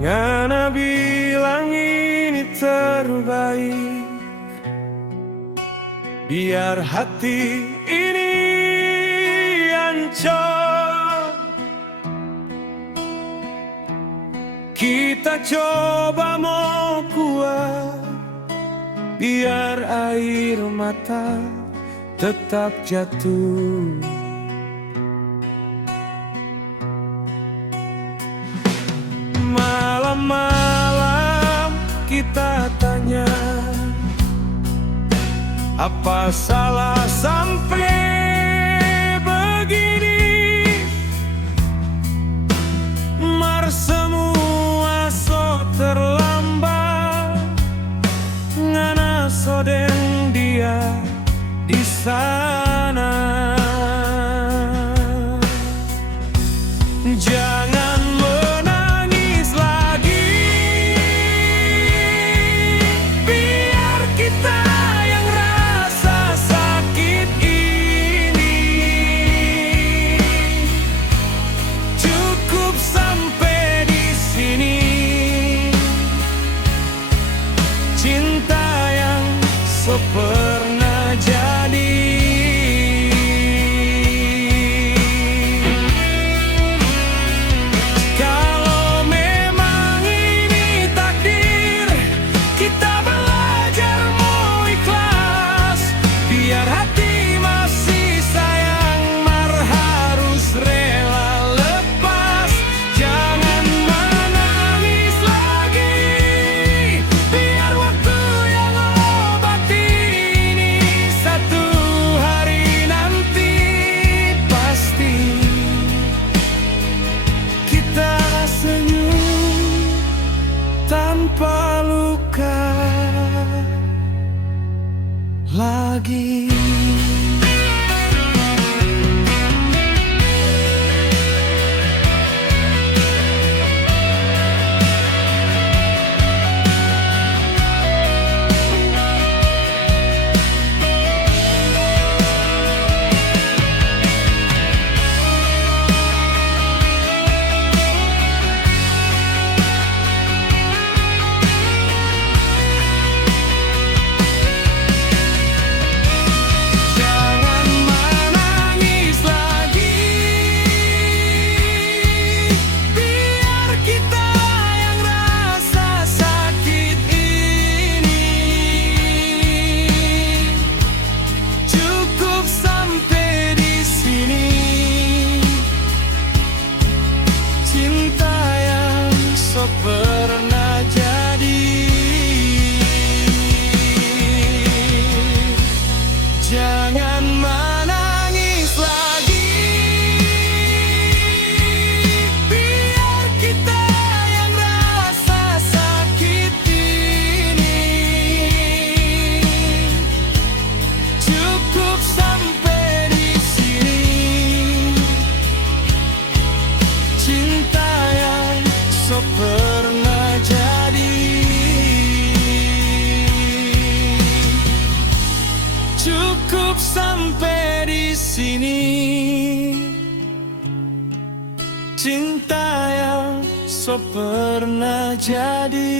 Ngana bilang ini terbaik, biar hati ini ancur. Kita coba mau kuat, biar air mata tetap jatuh. Malam-malam kita tanya, apa salah sampai begini? Mar semua so terlambat, ngana sodeng dia di sana. Jangan menangis lagi, biar kita yang rasa sakit ini cukup sampai di sini. Cinta yang so pernah jadi. Tanpa luka lagi. Pernah jadi. Jangan menangis lagi, biar kita yang rasa sakit ini cukup sampai di sini. Cinta yang so pernah jadi cukup sampai di sini. Cinta yang so pernah jadi.